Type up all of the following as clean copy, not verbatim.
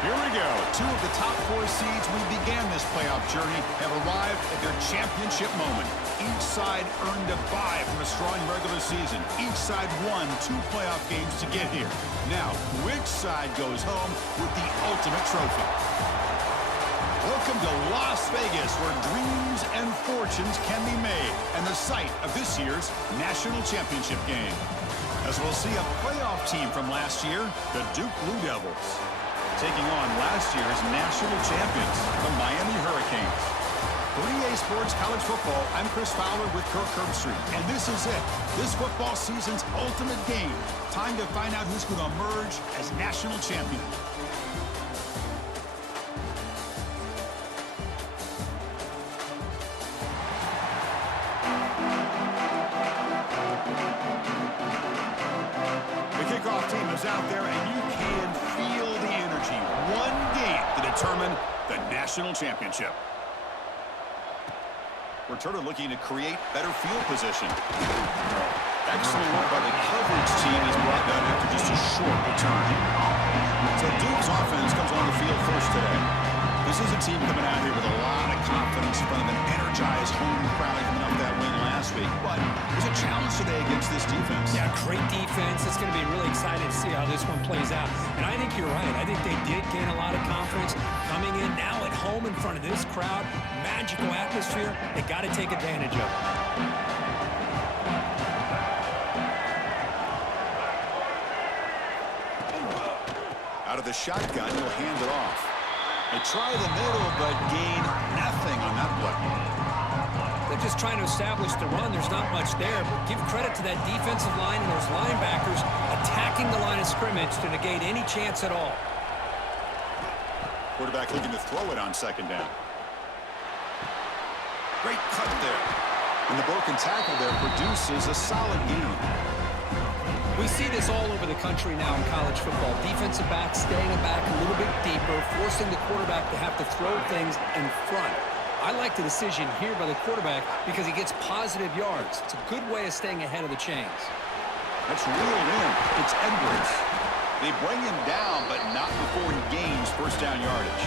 Here we go. Two of the top four seeds we began this playoff journey have arrived at their championship moment. Each side earned a bye from a strong regular season. Each side won 2 playoff games to get here. Now, which side goes home with the ultimate trophy? Welcome to Las Vegas, where dreams and fortunes can be made, and the site of this year's national championship game. As we'll see a playoff team from last year, the Duke Blue Devils, taking on last year's national champions, the Miami Hurricanes. For EA Sports College Football, I'm Chris Fowler with Kirk Herbstreit, and this is it. This football season's ultimate game. Time to find out who's going to emerge as national champion. The kickoff team is out there, and you can feel the energy. One game to determine the national championship. Returner looking to create better field position. Excellent work by the coverage team as brought down after just a short return. So Duke's offense comes on the field first today. This is a team coming out here with a lot of confidence in front of an energized home crowd coming off that win last week. But there's a challenge today against this defense. Yeah, great defense. It's going to be really exciting to see how this one plays out. And I think you're right. I think they did gain a lot of confidence coming in now at home in front of this crowd. Magical atmosphere. They got to take advantage of it. Out of the shotgun, he'll hand it off. They try the middle, but gain nothing on that play. They're just trying to establish the run. There's not much there, but give credit to that defensive line and those linebackers attacking the line of scrimmage to negate any chance at all. Quarterback looking to throw it on second down. Great cut there. And the broken tackle there produces a solid gain. We see this all over the country now in college football. Defensive backs staying back a little bit deeper, forcing the quarterback to have to throw things in front. I like the decision here by the quarterback because he gets positive yards. It's a good way of staying ahead of the chains. That's reeled in. It's Edwards. They bring him down, but not before he gains first down yardage.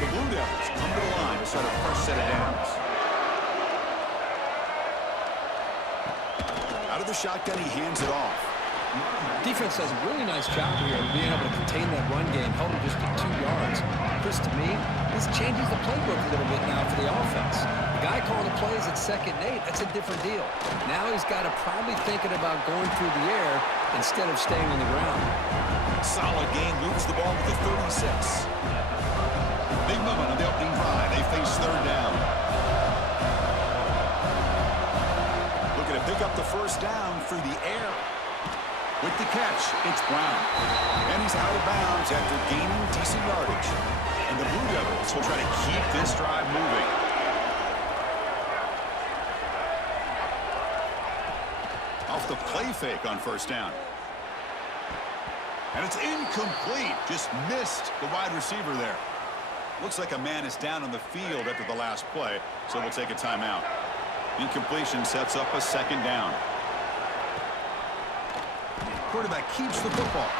The Blue Devils come to the line to start a fresh set of downs. Out of the shotgun, he hands it off. Defense does a really nice job here of being able to contain that run game, held him just to 2 yards. Chris, to me, this changes the playbook a little bit now for the offense. The guy calling the plays at 2nd and 8, that's a different deal. Now he's got to probably thinking about going through the air instead of staying on the ground. Solid gain, moves the ball with the 36. Big moment on the opening drive. They face third down. Looking to pick up the first down through the air. With the catch, it's Brown. And he's out of bounds after gaining decent yardage. And the Blue Devils will try to keep this drive moving. Off the play fake on first down. And it's incomplete. Just missed the wide receiver there. Looks like a man is down on the field after the last play, so we'll take a timeout. Incompletion sets up a second down. Quarterback keeps the football.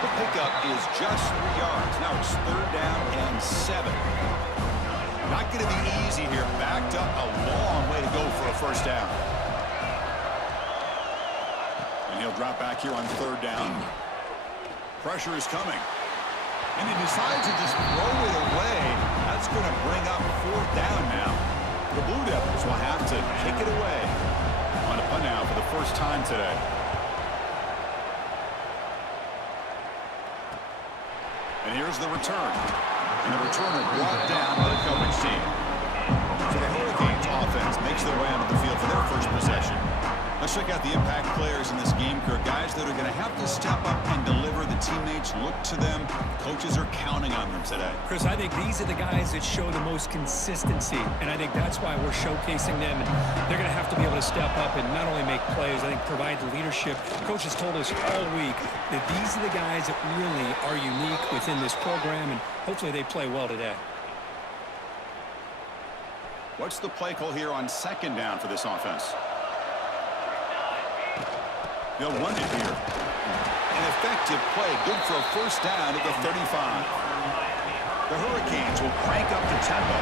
The pickup is just 3 yards. Now it's third down and 7. Not going to be easy here. Backed up a long way to go for a first down. And he'll drop back here on third down. Pressure is coming. And he decides to just throw it away. That's going to bring up fourth down now. The Blue Devils will have to kick it away on a punt now for the first time today. And here's the return. And the returner brought down by the coverage team. So the Hurricanes offense makes their way onto the field for their first possession. Let's check out the impact players in this game, Kirk. Guys that are going to have to step up and deliver. The teammates look to them. Coaches are counting on them today. Chris, I think these are the guys that show the most consistency, and I think that's why we're showcasing them. And they're going to have to be able to step up and not only make plays, I think provide the leadership. Coaches told us all week that these are the guys that really are unique within this program, and hopefully they play well today. What's the play call here on second down for this offense? They'll run it here. An effective play, good for a first down at the 35. The Hurricanes will crank up the tempo.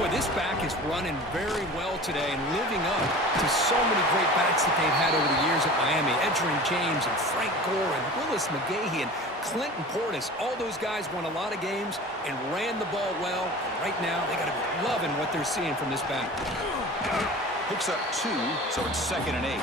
Boy, this back is running very well today and living up to so many great backs that they've had over the years at Miami. Edgerrin James and Frank Gore and Willis McGahee and Clinton Portis. All those guys won a lot of games and ran the ball well. And right now, they got to be loving what they're seeing from this back. Picks up 2, so it's 2nd and 8.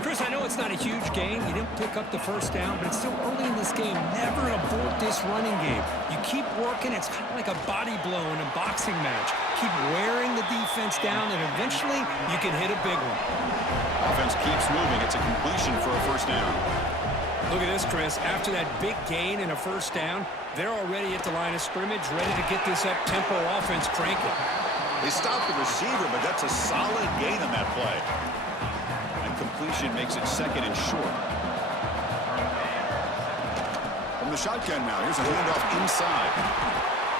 Chris, I know it's not a huge game. You didn't pick up the first down, but it's still early in this game. Never abort this running game. You keep working. It's kind of like a body blow in a boxing match. Keep wearing the defense down, and eventually you can hit a big one. Offense keeps moving. It's a completion for a first down. Look at this, Chris. After that big gain and a first down, they're already at the line of scrimmage, ready to get this up-tempo offense cranking. They stopped the receiver, but that's a solid gain on that play. Completion makes it 2nd and short. From the shotgun now, here's a handoff inside.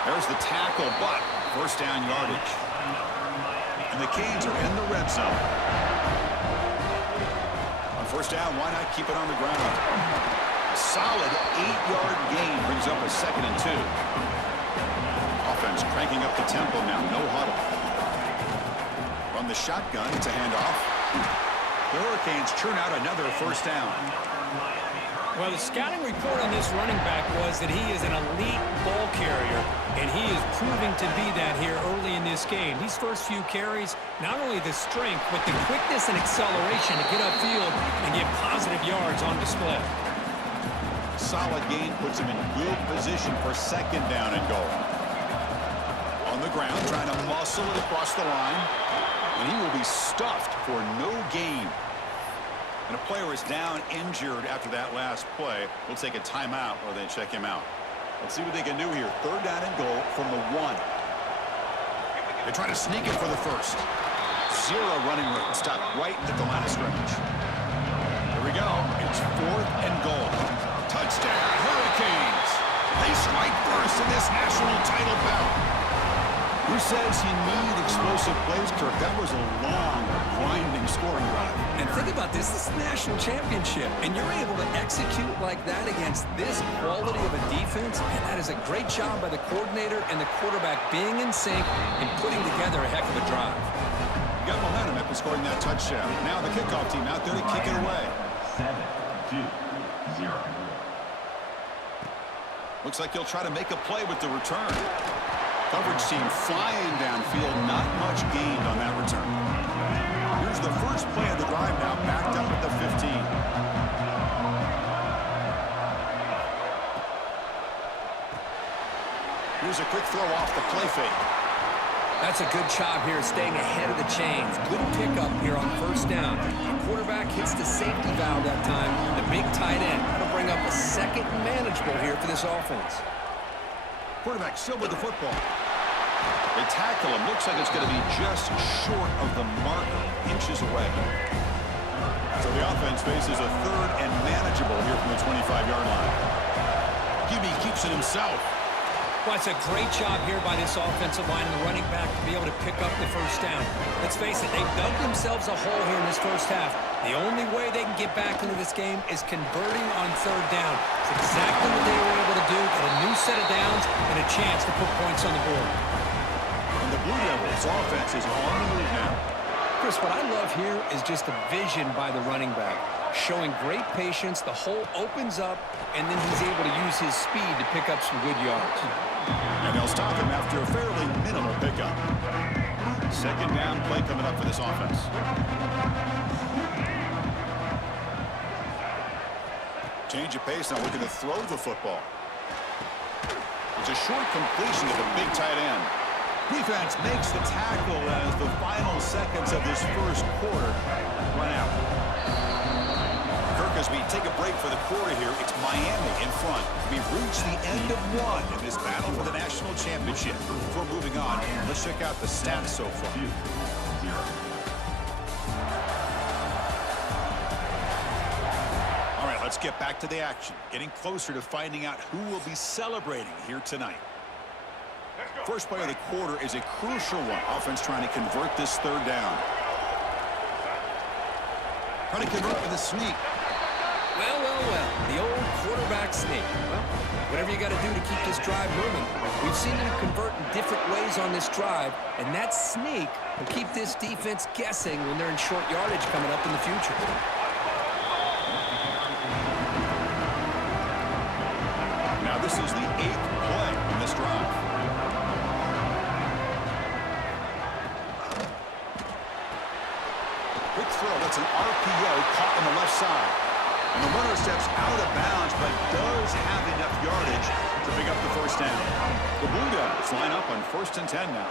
There's the tackle, but first down yardage. And the Canes are in the red zone. On first down, why not keep it on the ground? A solid 8-yard gain brings up a 2nd and 2. Offense cranking up the tempo now, no huddle. From the shotgun, it's a handoff. The Hurricanes churn out another first down. Well, the scouting report on this running back was that he is an elite ball carrier, and he is proving to be that here early in this game. These first few carries, not only the strength, but the quickness and acceleration to get upfield and get positive yards on display. Solid gain puts him in good position for 2nd down and goal. On the ground, trying to muscle it across the line. And he will be stuffed for no gain. And a player is down injured after that last play. We'll take a timeout or then check him out. Let's see what they can do here. 3rd down and goal from the 1. They try to sneak it for the first. 0 running room. Stop right at the line of scrimmage. Here we go. It's 4th and goal. Touchdown, Hurricanes. They strike first in this national title bout. Who says he needed explosive plays, Kirk? That was a long, grinding scoring drive. And think about this. This is the national championship, and you're able to execute like that against this quality of a defense, and that is a great job by the coordinator and the quarterback being in sync and putting together a heck of a drive. Got momentum after scoring that touchdown. Now the kickoff team out there to kick it away. 7-2-0. Looks like he'll try to make a play with the return. Coverage team flying downfield, not much gained on that return. Here's the first play of the drive now, backed up at the 15. Here's a quick throw off the play fake. That's a good job here, staying ahead of the chains. Good pickup here on first down. The quarterback hits the safety valve that time. The big tight end. That'll bring up a 2nd and manageable here for this offense. Quarterback still with the football. They tackle him. Looks like it's going to be just short of the marker, inches away. So the offense faces a 3rd and manageable here from the 25-yard line. QB keeps it himself. Well, it's a great job here by this offensive line and the running back to be able to pick up the first down. Let's face it, they've dug themselves a hole here in this first half. The only way they can get back into this game is converting on 3rd down. It's exactly what they were able to do. Got a new set of downs and a chance to put points on the board. And the Blue Devils offense is on the move now. Chris, what I love here is just the vision by the running back. Showing great patience, the hole opens up, and then he's able to use his speed to pick up some good yards. And they'll stop him after a fairly minimal pickup. 2nd down play coming up for this offense. Change of pace, now looking to throw the football. It's a short completion to the big tight end. Defense makes the tackle as the final seconds of this first quarter run out. Kirk, as we take a break for the quarter here, it's Miami in front. We've reached the end of 1 in this battle for the national championship. Before moving on, let's check out the stats so far. 2-0. All right, let's get back to the action. Getting closer to finding out who will be celebrating here tonight. First play of the quarter is a crucial one. Offense trying to convert this 3rd down. Trying to convert with a sneak. Well, well, well, the old quarterback sneak. Well, whatever you got to do to keep this drive moving. We've seen them convert in different ways on this drive, and that sneak will keep this defense guessing when they're in short yardage coming up in the future. Now this is the 8th play in this drive. Quick throw, that's an RPO caught on the left side. And the runner steps out of bounds, but does have enough yardage to pick up the first down. The Bulldogs line up on 1st and 10 now.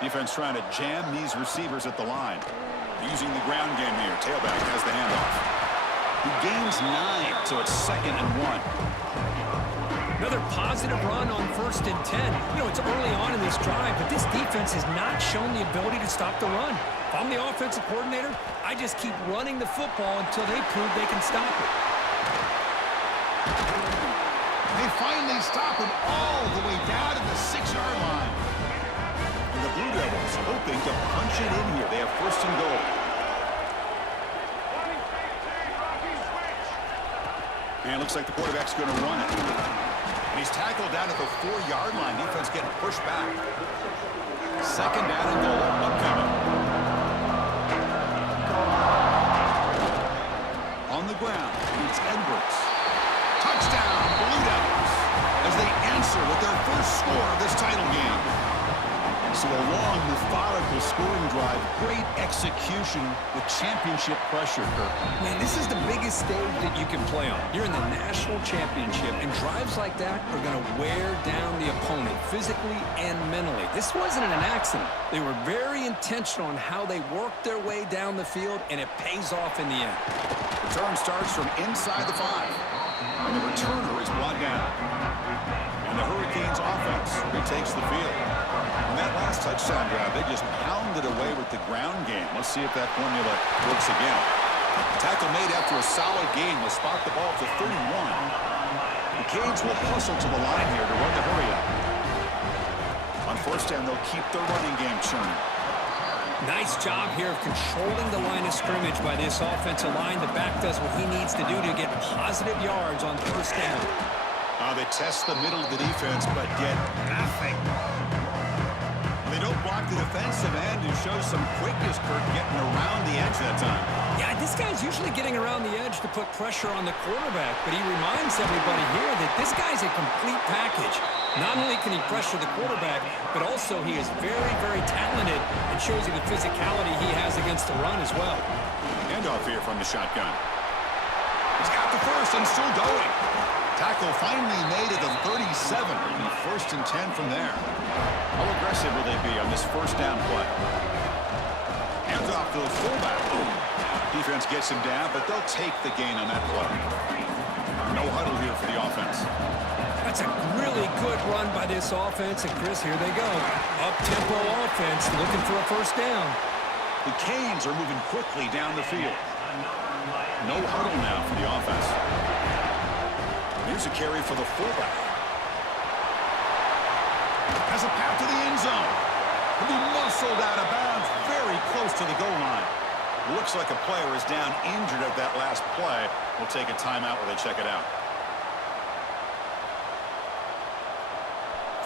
Defense trying to jam these receivers at the line. Using the ground game here. Tailback has the handoff. He gains 9, so it's 2nd and 1. Another positive run on 1st and 10. You know, it's early on in this drive, but this defense has not shown the ability to stop the run. If I'm the offensive coordinator, I just keep running the football until they prove they can stop it. They finally stop him all the way down to the 6-yard line. And the Blue Devils hoping to punch it in here. They have 1st and goal. And it looks like the quarterback's going to run it. And he's tackled down at the 4-yard line. Defense getting pushed back. 2nd down and goal upcoming. On the ground, it's Edwards. Touchdown, Blue Devils, as they answer with their first score of this title game. So a long, methodical scoring drive, great execution with championship pressure, Kirk. Man, this is the biggest stage that you can play on. You're in the national championship, and drives like that are going to wear down the opponent physically and mentally. This wasn't an accident. They were very intentional on how they worked their way down the field, and it pays off in the end. Return starts from inside the 5. And the returner is brought down. And the Hurricanes offense retakes the field. On that last touchdown drive, they just pounded away with the ground game. Let's see if that formula works again. Tackle made after a solid gain will spot the ball to 31. The Canes will hustle to the line here to run the hurry up. On 1st down, they'll keep their running game churning. Nice job here of controlling the line of scrimmage by this offensive line. The back does what he needs to do to get positive yards on 1st down. They test the middle of the defense, but get nothing. They don't block the defensive end and show some quickness, Kirk, getting around the edge that time. Yeah, this guy's usually getting around the edge to put pressure on the quarterback, but he reminds everybody here that this guy's a complete package. Not only can he pressure the quarterback, but also he is very, very talented and shows you the physicality he has against the run as well. Handoff here from the shotgun. He's got the first and still going. Tackle finally made at the 37. It'll be 1st and 10 from there. How aggressive will they be on this 1st down play? Hands off to the fullback. Defense gets him down, but they'll take the gain on that play. No huddle here for the offense. That's a really good run by this offense. And, Chris, here they go. Up-tempo offense looking for a 1st down. The Canes are moving quickly down the field. No huddle now for the offense. Here's a carry for the fullback. Has a path to the end zone. He'll be muscled out of bounds very close to the goal line. Looks like a player is down injured at that last play. We'll take a timeout while they check it out.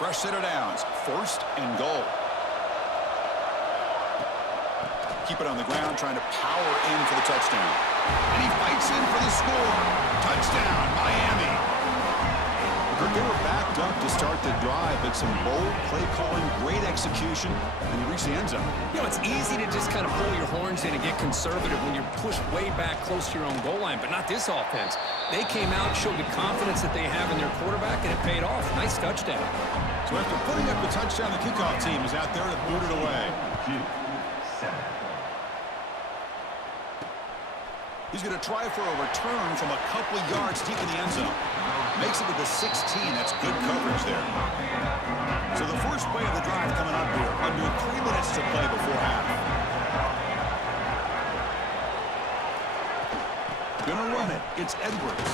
Fresh set of downs. 1st and goal. Keep it on the ground, trying to power in for the touchdown. And he fights in for the score. Touchdown, Miami. They were backed up to start the drive, but some bold play calling, great execution, and he reached the end zone. You know, it's easy to just kind of pull your horns in and get conservative when you're pushed way back close to your own goal line, but not this offense. They came out, showed the confidence that they have in their quarterback, and it paid off. Nice touchdown. So after putting up the touchdown, the kickoff team is out there to boot it away. He's going to try for a return from a couple of yards deep in the end zone. Makes it to the 16. That's good coverage there. So the first play of the drive coming up here. Under 3 minutes to play before half. Gonna run it. It's Edwards.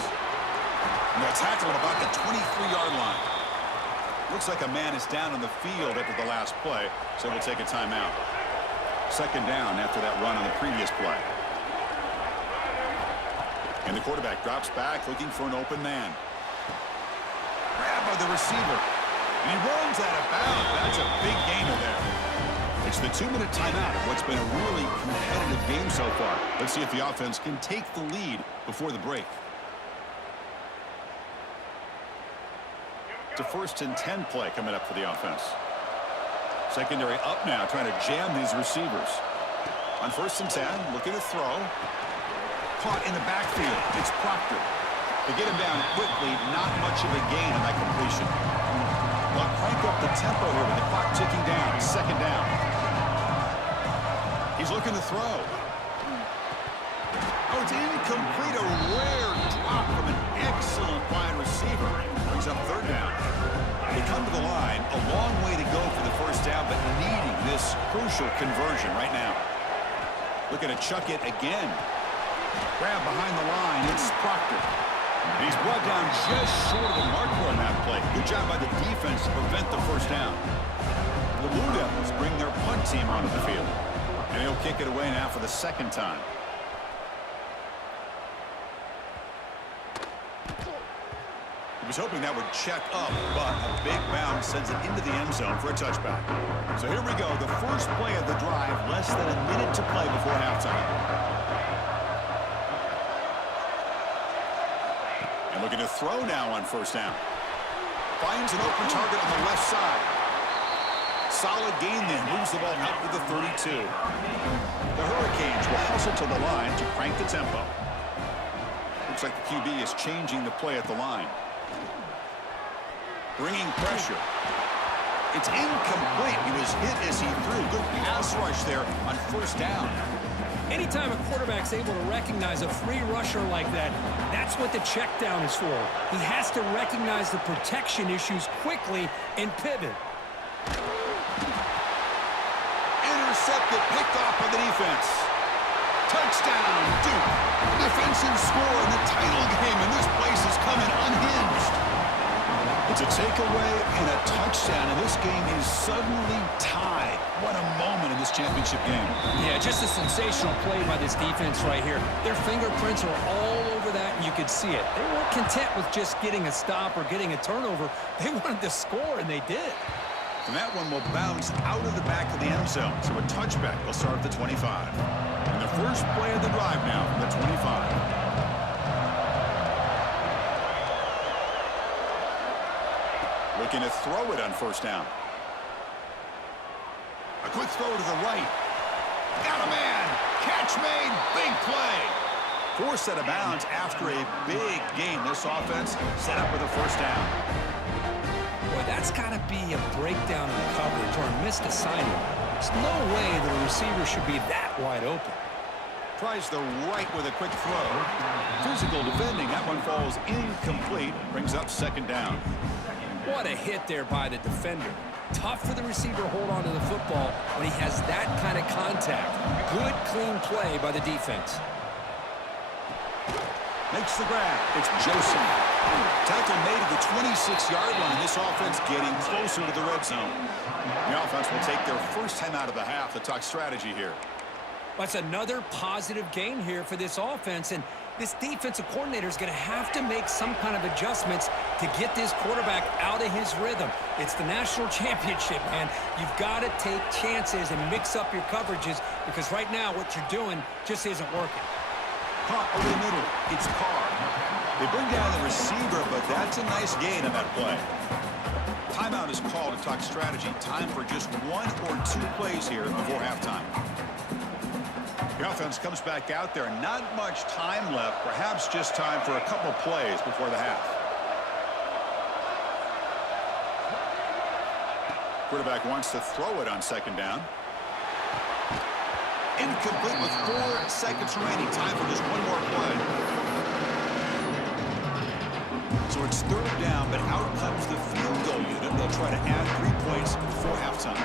And they'll tackle at about the 23-yard line. Looks like a man is down on the field after the last play, so we'll take a timeout. Second down after that run on the previous play. And the quarterback drops back looking for an open man. Grabbed by the receiver. And he runs out of bounds. That's a big gainer there. It's the 2-minute timeout of what's been a really competitive game so far. Let's see if the offense can take the lead before the break. It's a 1st and 10 play coming up for the offense. Secondary up now, trying to jam these receivers. On 1st and 10, looking to throw. Caught in the backfield. It's Proctor. They get him down quickly, not much of a gain on that completion. They'll crank up the tempo here with the clock ticking down. Second down. He's looking to throw. Oh, it's incomplete. A rare drop from an excellent wide receiver. Brings up 3rd down. They come to the line. A long way to go for the 1st down, but needing this crucial conversion right now. Looking to chuck it again. Grab behind the line. It's Proctor. And he's brought down just short of the marker on that play. Good job by the defense to prevent the 1st down. The Blue Devils bring their punt team onto the field. And he'll kick it away now for the 2nd time. He was hoping that would check up, but a big bounce sends it into the end zone for a touchback. So here we go, the first play of the drive, less than a minute to play before halftime. And looking to throw now on 1st down. Finds an open target on the left side. Solid gain then, moves the ball out to the 32. The Hurricanes will hustle to the line to crank the tempo. Looks like the QB is changing the play at the line. Bringing pressure. It's incomplete. He was hit as he threw. Good pass rush there on 1st down. Anytime a quarterback's able to recognize a free rusher like that, that's what the check down is for. He has to recognize the protection issues quickly and pivot. Intercepted, picked off by the defense. Touchdown, Duke. Defensive score in the title game, and this place is coming unhinged. It's a takeaway and a touchdown, and this game is suddenly tied. What a moment in this championship game. Yeah, just a sensational play by this defense right here. Their fingerprints are all over that, and you could see it. They weren't content with just getting a stop or getting a turnover. They wanted to score, and they did. And that one will bounce out of the back of the end zone. So a touchback will start at the 25. And the first play of the drive now from the 25. Looking to throw it on 1st down. A quick throw to the right. Got a man. Catch made. Big play. Forced out of bounds after a big gain. This offense set up with a 1st down. Boy, that's got to be a breakdown in coverage or a missed assignment. There's no way that a receiver should be that wide open. Tries the right with a quick throw. Physical defending. That one falls incomplete. Brings up 2nd down. What a hit there by the defender. Tough for the receiver to hold on to the football when he has that kind of contact. Good, clean play by the defense. Makes the grab. It's Joseph. Tackle made at the 26-yard line. This offense getting closer to the red zone. The offense will take their 1st time out of the half to talk strategy here. That's another positive gain here for this offense, and this defensive coordinator is going to have to make some kind of adjustments to get this quarterback out of his rhythm. It's the national championship, man. You've got to take chances and mix up your coverages because right now what you're doing just isn't working. Caught over the middle. It's Carr. They bring down the receiver, but that's a nice gain on that play. Timeout is called to talk strategy. Time for just 1 or 2 plays here before halftime. The offense comes back out there. Not much time left. Perhaps just time for a couple plays before the half. Quarterback wants to throw it on 2nd down. Incomplete with 4 seconds remaining. Time for just 1 more play. So it's 3rd down, but out comes the field goal unit. They'll try to add 3 points before halftime.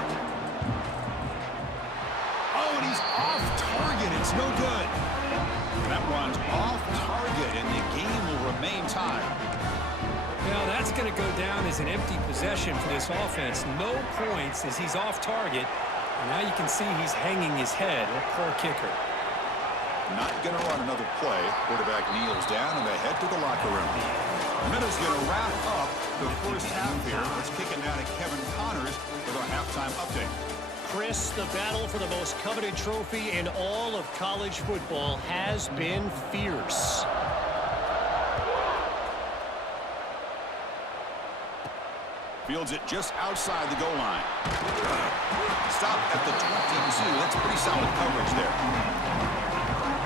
Oh, and he's off target. It's no good. That one's off target, and the game will remain tied. Well, that's going to go down as an empty possession for this offense. No points as he's off target. And now you can see he's hanging his head. A poor kicker. Not going to run another play. Quarterback kneels down and they head to the locker room. The minute's going to wrap up the first half here. Let's kick it now to Kevin Connors with our halftime update. Chris, the battle for the most coveted trophy in all of college football has been fierce. Fields it just outside the goal line. Stop at the 22. That's pretty solid coverage there.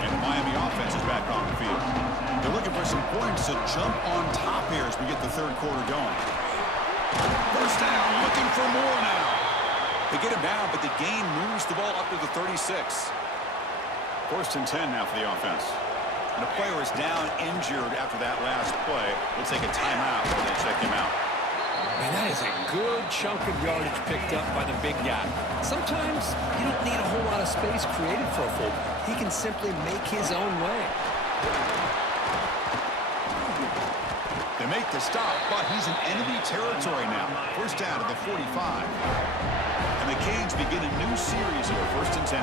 And the Miami offense is back on the field. They're looking for some points to jump on top here as we get the third quarter going. First down, looking for more now. They get him down, but the gain moves the ball up to the 36. First and 10 now for the offense. And the player is down injured after that last play. We'll take a timeout when they check him out. Man, that is a good chunk of yardage picked up by the big guy. Sometimes you don't need a whole lot of space created for a fullback. He can simply make his own way. They make the stop, but he's in enemy territory now. First down to the 45. And the Canes begin a new series here, first and 10.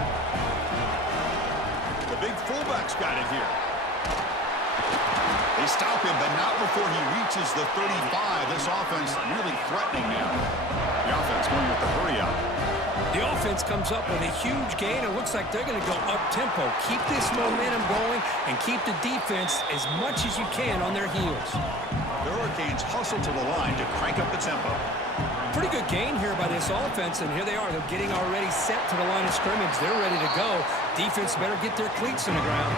The big fullback's got it here. They stop him, but not before he reaches the 35. This offense really threatening now. The offense going with the hurry up. The offense comes up with a huge gain. It looks like they're going to go up-tempo. Keep this momentum going and keep the defense as much as you can on their heels. The Hurricanes hustle to the line to crank up the tempo. Pretty good gain here by this offense, and here they are. They're getting already set to the line of scrimmage. They're ready to go. Defense better get their cleats in the ground.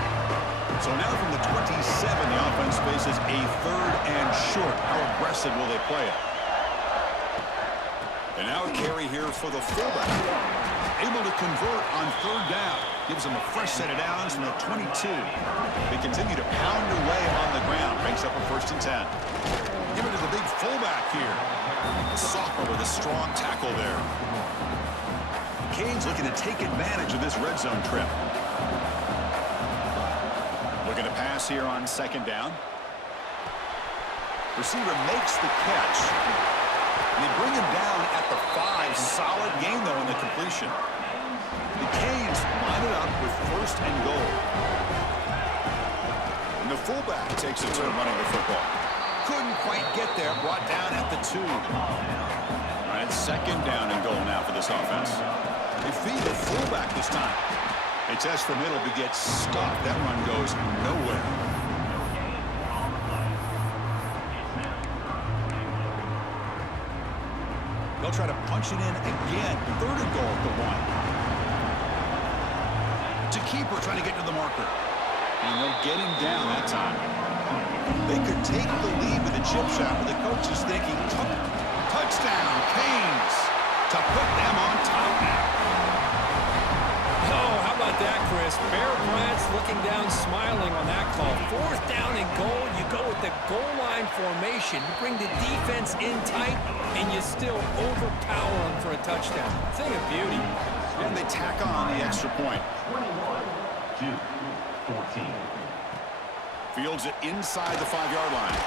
So now from the 27, the offense faces a third and short. How aggressive will they play it? And now a carry here for the fullback. Able to convert on third down. Gives them a fresh set of downs from the 22. They continue to pound away on the ground. Makes up a first and 10. Give it to the big fullback here. The sophomore with a strong tackle there. Canes looking to take advantage of this red zone trip. Looking to pass here on second down. Receiver makes the catch. They bring him down at the 5. Solid gain, though, in the completion. The Canes line it up with first and goal. And the fullback takes a turn running the football. Couldn't quite get there. Brought down at the 2. All right, second down and goal now for this offense. They feed the fullback this time. They test the middle, but get stuck. That run goes nowhere. They'll try to punch it in again. Third and goal at the 1. To keeper trying to get to the marker. And they'll get him down that time. They could take the lead with a chip shot, but the coach is thinking, touchdown, Canes, to put them on top now. Oh, how about that, Chris? Bear Bryant's looking down, smiling on that call. Fourth down and goal. You go with the goal line formation. You bring the defense in tight, and you still overpower them for a touchdown. Thing of beauty. And they tack on the extra point. 21-14. Fields it inside the 5-yard line.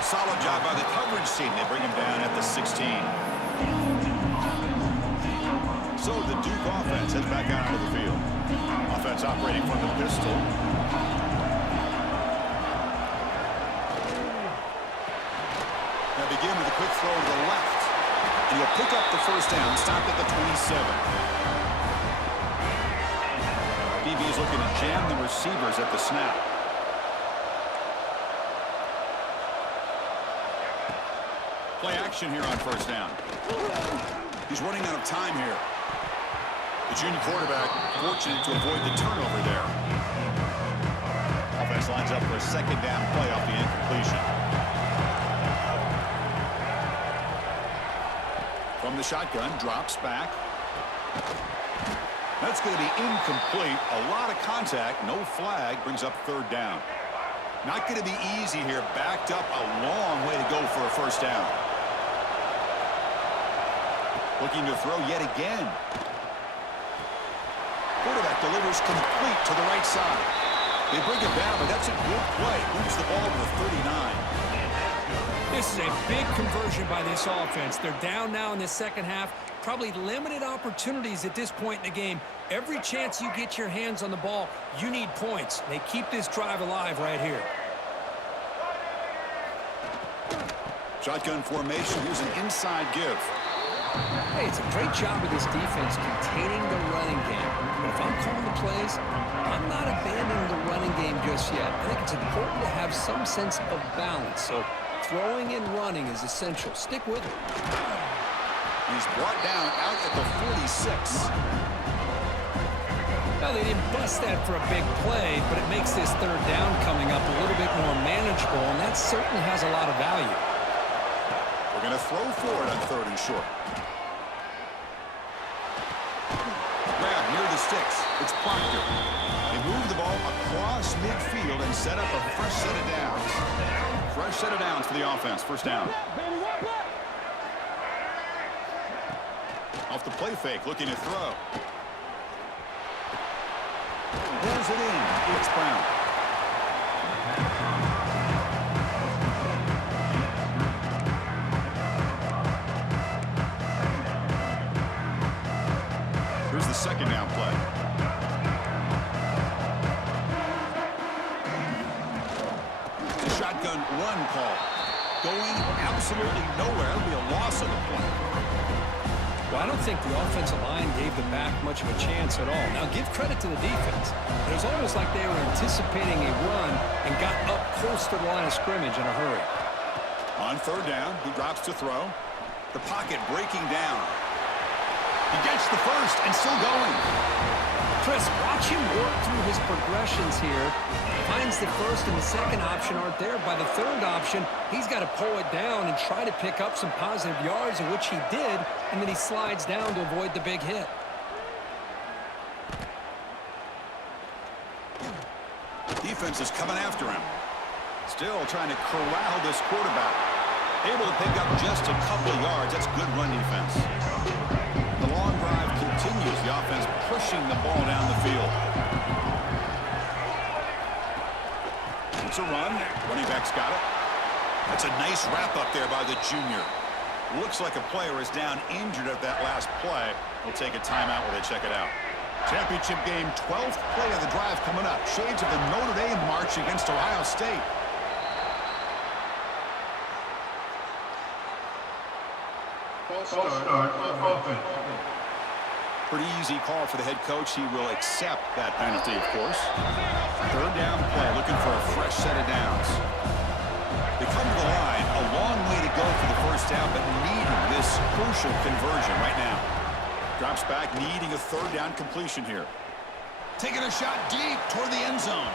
Solid job by the coverage team. They bring him down at the 16. So the Duke offense heads back out onto the field. Offense operating from the pistol. Now begin with a quick throw to the left. And he'll pick up the first down, stop at the 27. DB is looking to jam the receivers at the snap. Play action here on first down. He's running out of time here. The junior quarterback fortunate to avoid the turnover there. Offense lines up for a second down play off the incompletion. From the shotgun, drops back. That's going to be incomplete. A lot of contact, no flag, brings up third down. Not going to be easy here. Backed up a long way to go for a first down. Looking to throw yet again. Quarterback delivers complete to the right side. They bring it down, but that's a good play. Moves the ball to the 39. This is a big conversion by this offense. They're down now in the second half. Probably limited opportunities at this point in the game. Every chance you get your hands on the ball, you need points. They keep this drive alive right here. Shotgun formation. Here's an inside give. Hey, it's a great job of this defense containing the running game. But if I'm calling the plays, I'm not abandoning the running game just yet. I think it's important to have some sense of balance. So throwing and running is essential. Stick with it. He's brought down out at the 46. Well, they didn't bust that for a big play, but it makes this third down coming up a little bit more manageable, and that certainly has a lot of value. We're going to throw forward on 3rd and short. Grab near the sticks. It's Proctor. They move the ball across midfield and set up a fresh set of downs. Fresh set of downs for the offense. First down. Off the play fake, looking to throw. Pulls it in. It's Brown. Here's the second down play. The shotgun run call. Going absolutely nowhere. It'll be a loss of the point. Well, I don't think the offensive line gave the back much of a chance at all. Now, give credit to the defense. It was almost like they were anticipating a run and got up close to the line of scrimmage in a hurry. On 3rd down, he drops to throw. The pocket breaking down. He gets the first and still going. Chris, watch him work through his progressions here. Finds the first and the second option aren't there. By the third option, he's got to pull it down and try to pick up some positive yards, of which he did, and then he slides down to avoid the big hit. Defense is coming after him. Still trying to corral this quarterback. Able to pick up just a couple of yards. That's good run defense. The long drive continues. The offense pushing the ball down the field. It's a run. Running back's got it. That's a nice wrap up there by the junior. Looks like a player is down injured at that last play. We'll take a timeout while they check it out. Championship game, 12th play of the drive coming up. Shades of the Notre Dame march against Ohio State. Pretty easy call for the head coach. He will accept that penalty, of course. 3rd down play, looking for a fresh set of downs. They come to the line, a long way to go for the first down, but needing this crucial conversion right now. Drops back, needing a 3rd down completion here. Taking a shot deep toward the end zone.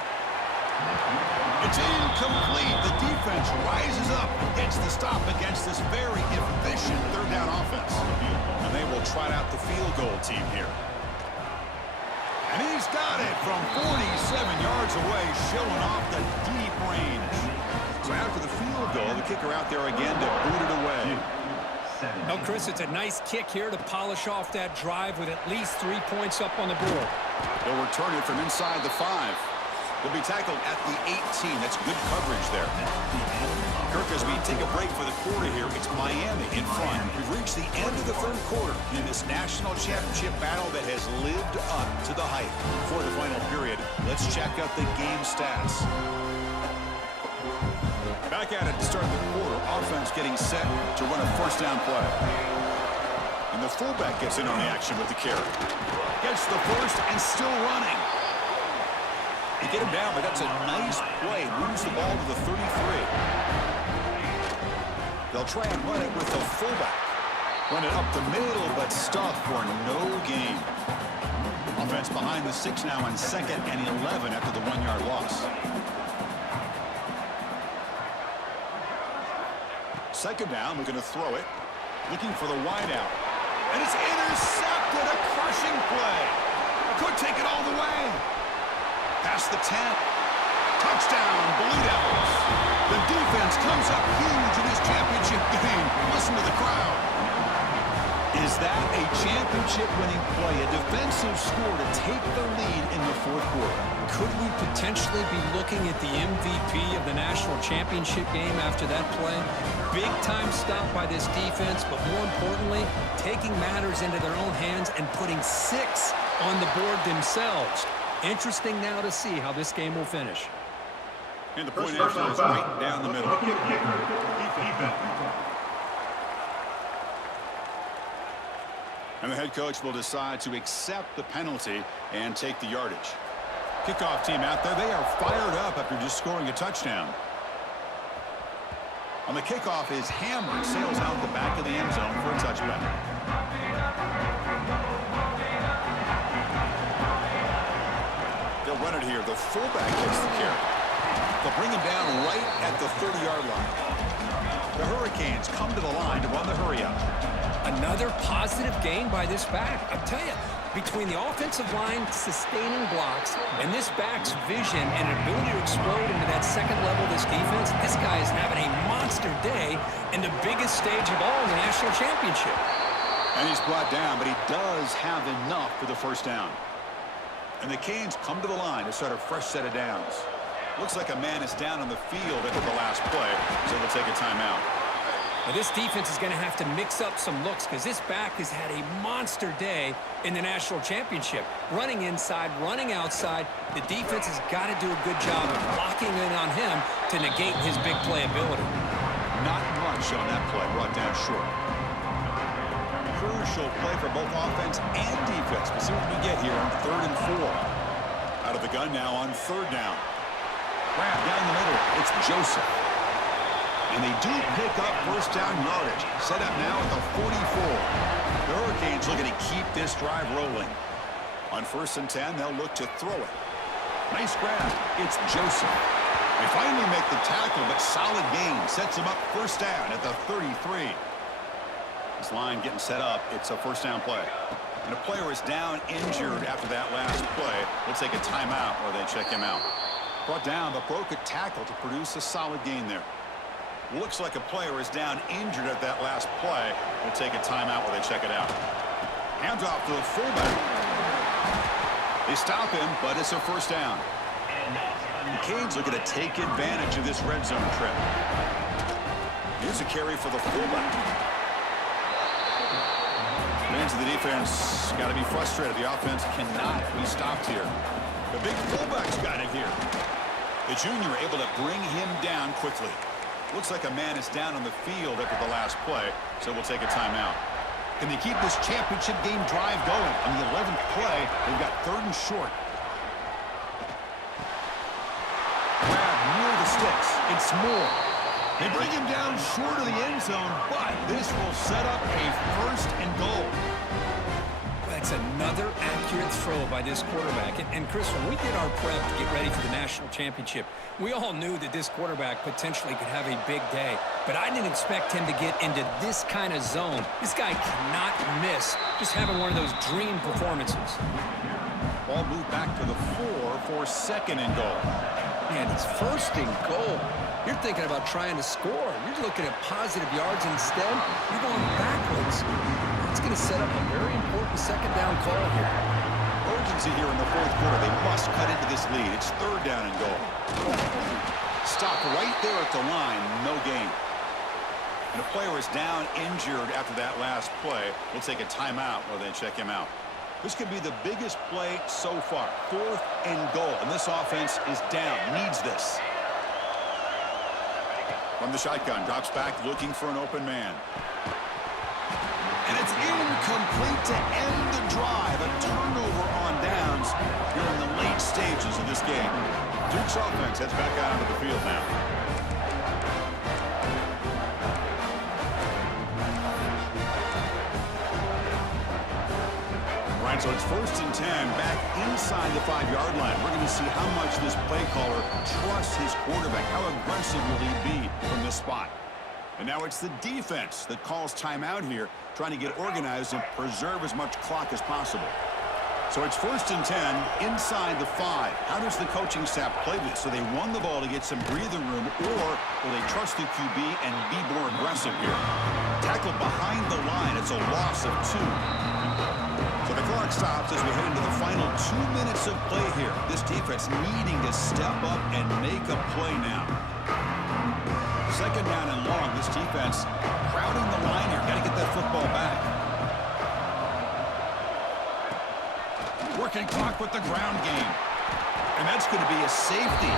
It's incomplete. The defense rises up and gets the stop against this very efficient 3rd down offense. And they will trot out the field goal team here. And he's got it from 47 yards away, showing off the deep range. So after the field goal, the kicker out there again to boot it away. Well, Chris, it's a nice kick here to polish off that drive with at least 3 points up on the board. They'll return it from inside the 5. They'll be tackled at the 18. That's good coverage there. Kirk, as we take a break for the quarter here, it's Miami in front. We've reached the end of the 3rd quarter in this national championship battle that has lived up to the hype. For the final period, let's check out the game stats. Back at it to start the quarter. Offense getting set to run a first down play. And the fullback gets in on the action with the carry. Gets the first and still running. They get him down, but that's a nice play. Moves the ball to the 33. They'll try and run it with the fullback. Run it up the middle, but stuffed for no gain. Offense behind the 6 now on 2nd and 11 after the 1-yard loss. 2nd down, we're going to throw it. Looking for the wideout. And it's intercepted, a crushing play. Could take it all the way. Past the 10. Touchdown, Blue Devils. The defense comes up huge in this championship game. Listen to the crowd. Is that a championship-winning play, a defensive score to take the lead in the fourth quarter? Could we potentially be looking at the MVP of the national championship game after that play? Big-time stop by this defense, but more importantly, taking matters into their own hands and putting 6 on the board themselves. Interesting now to see how this game will finish. And the point after is right down the middle. And the head coach will decide to accept the penalty and take the yardage. Kickoff team out there. They are fired up after just scoring a touchdown. On the kickoff is hammered, sails out the back of the end zone for a touchback. They'll run it here. The fullback gets the carry. They'll bring him down right at the 30-yard line. The Hurricanes come to the line to run the hurry-up. Another positive gain by this back. I'll tell you, between the offensive line sustaining blocks and this back's vision and ability to explode into that second level of this defense, this guy is having a monster day in the biggest stage of all in the national championship. And he's brought down, but he does have enough for the first down. And the Canes come to the line to start a fresh set of downs. Looks like a man is down on the field after the last play, so they'll take a timeout. Now this defense is going to have to mix up some looks because this back has had a monster day in the national championship. Running inside, running outside. The defense has got to do a good job of locking in on him to negate his big play ability. Not much on that play, brought down short. Crucial play for both offense and defense. We'll see what we get here on 3rd and 4. Out of the gun now on 3rd down. Grab down the middle. It's Joseph. And they do pick up first down yardage. Set up now at the 44. The Hurricanes looking to keep this drive rolling. On 1st and 10, they'll look to throw it. Nice grab. It's Joseph. They finally make the tackle, but solid gain. Sets him up first down at the 33. This line getting set up. It's a first down play. And a player is down injured after that last play. We'll take a timeout while they check him out. Brought down, but broke a tackle to produce a solid gain there. Looks like a player is down injured at that last play. We'll take a timeout while they check it out. Hands off to the fullback. They stop him, but it's a first down. The Canes looking to take advantage of this red zone trip. Here's a carry for the fullback. Fans of the defense got to be frustrated. The offense cannot be stopped here. The big fullback's got it here. The junior able to bring him down quickly. Looks like a man is down on the field after the last play, so we'll take a timeout. Can they keep this championship game drive going? On the 11th play, they've got 3rd and short. Grab near the sticks. It's Moore. They bring him down short of the end zone, but this will set up a 1st and goal. That's another accurate throw by this quarterback. And Chris, when we did our prep to get ready for the national championship, we all knew that this quarterback potentially could have a big day. But I didn't expect him to get into this kind of zone. This guy cannot miss. Just having one of those dream performances. Ball moved back to the 4 for 2nd and goal. Man, it's 1st and goal. You're thinking about trying to score. You're looking at positive yards instead. You're going backwards. It's going to set up a very important 2nd down call here. Urgency here in the 4th quarter. They must cut into this lead. It's 3rd down and goal. Stop right there at the line. No gain. And a player is down injured after that last play. We'll take a timeout while they check him out. This could be the biggest play so far. 4th and goal. And this offense is down. Needs this. From the shotgun. Drops back looking for an open man. And it's incomplete to end the drive. A turnover on downs here in the late stages of this game. Duke's offense heads back out onto the field now. All right, so it's 1st and 10 back inside the 5-yard line. We're going to see how much this play caller trusts his quarterback. How aggressive will he be from this spot? And now it's the defense that calls timeout here, trying to get organized and preserve as much clock as possible. So it's 1st and 10 inside the 5. How does the coaching staff play this? So they run the ball to get some breathing room, or will they trust the QB and be more aggressive here? Tackled behind the line. It's a loss of 2. So the clock stops as we head into the final 2 minutes of play here. This defense needing to step up and make a play now. Second down and long. This defense crowding the line here. Got to get that football back. Working clock with the ground game. And that's going to be a safety.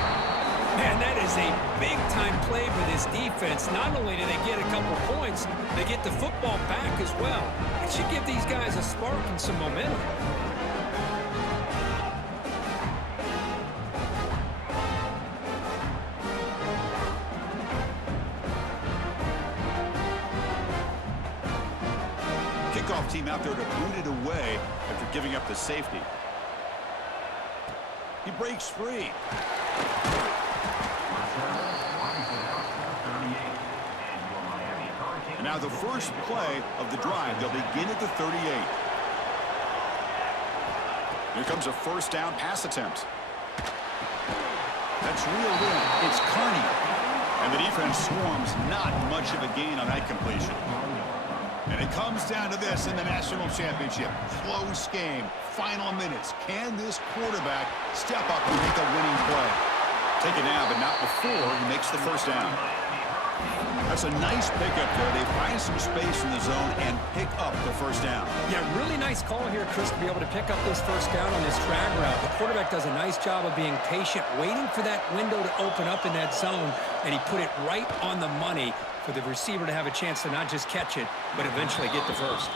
Man, that is a big-time play for this defense. Not only do they get a couple points, they get the football back as well. It should give these guys a spark and some momentum. Kickoff team out there to boot it away after giving up the safety. He breaks free. And now the first play of the drive. They'll begin at the 38. Here comes a first down pass attempt. That's reeled in. It's Carney. And the defense swarms. Not much of a gain on that completion. And it comes down to this in the national championship. Close game. Final minutes. Can this quarterback step up and make a winning play? Take it now, but not before he makes the first down. That's a nice pickup there. They find some space in the zone and pick up the first down. Yeah, really nice call here, Chris, to be able to pick up this first down on this drag route. The quarterback does a nice job of being patient, waiting for that window to open up in that zone, and he put it right on the money for the receiver to have a chance to not just catch it, but eventually get the first.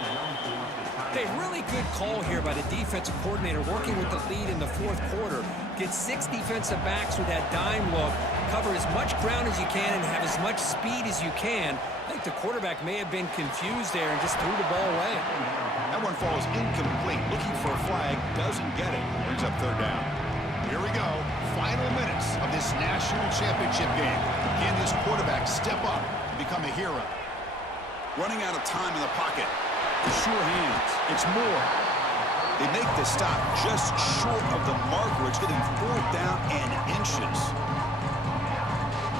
A really good call here by the defensive coordinator, working with the lead in the fourth quarter. Get 6 defensive backs with that dime look, cover as much ground as you can, and have as much speed as you can. I think the quarterback may have been confused there and just threw the ball away. That one falls incomplete. Looking for a flag, doesn't get it. Brings up third down. Here we go. Final minutes of this national championship game. Can this quarterback step up and become a hero? Running out of time in the pocket. Sure hands. It's Moore. They make the stop just short of the marker. It's getting 4th down and inches.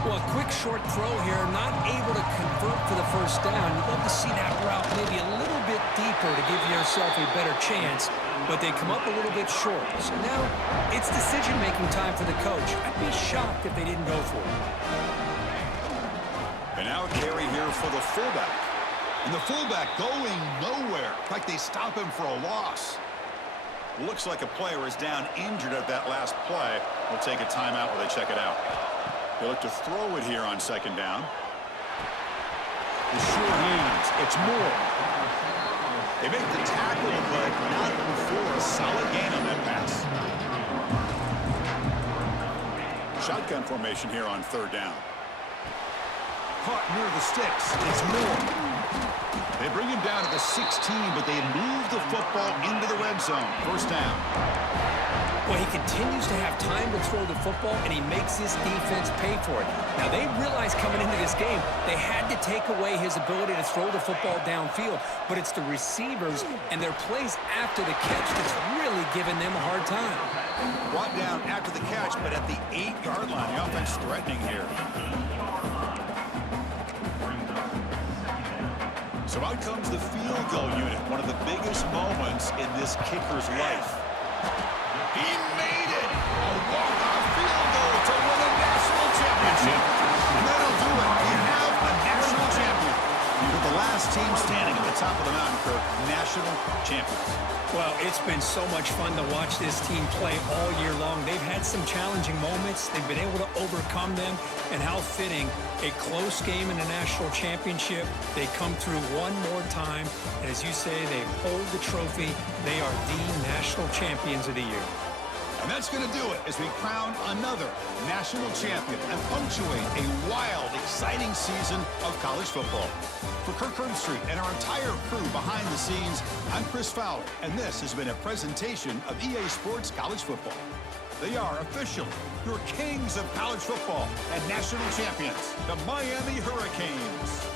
Well, a quick short throw here, not able to convert for the first down. You'd love to see that route maybe a little bit deeper to give yourself a better chance, but they come up a little bit short. So now it's decision-making time for the coach. I'd be shocked if they didn't go for it. And now a carry here for the fullback. And the fullback going nowhere. In fact, they stop him for a loss. Looks like a player is down injured at that last play. We'll take a timeout while they check it out. They look to throw it here on second down. The sure hands. It's Moore. They make the tackle, but not before a solid gain on that pass. Shotgun formation here on third down. Caught near the sticks. It's Moore. They bring him down to the 16, but they move the football into the red zone. First down. Well, he continues to have time to throw the football, and he makes his defense pay for it. Now, they realized coming into this game they had to take away his ability to throw the football downfield, but it's the receivers and their plays after the catch that's really giving them a hard time. Brought down after the catch, but at the 8-yard line. The offense threatening here. So out comes the field goal unit, one of the biggest moments in this kicker's life. He made it! A walk-off field goal to win a national championship. And that'll do it. We have a national champion. With the last team standing at the top of the mountain, Kirk, national champions. Well, it's been so much fun to watch this team play all year long. They've had some challenging moments. They've been able to overcome them. And how fitting, a close game in the national championship. They come through one more time. And as you say, they hold the trophy. They are the national champions of the year. And that's going to do it as we crown another national champion and punctuate a wild, exciting season of college football. For Kirk Herbstreit and our entire crew behind the scenes, I'm Chris Fowler, and this has been a presentation of EA Sports College Football. They are officially your kings of college football and national champions, the Miami Hurricanes.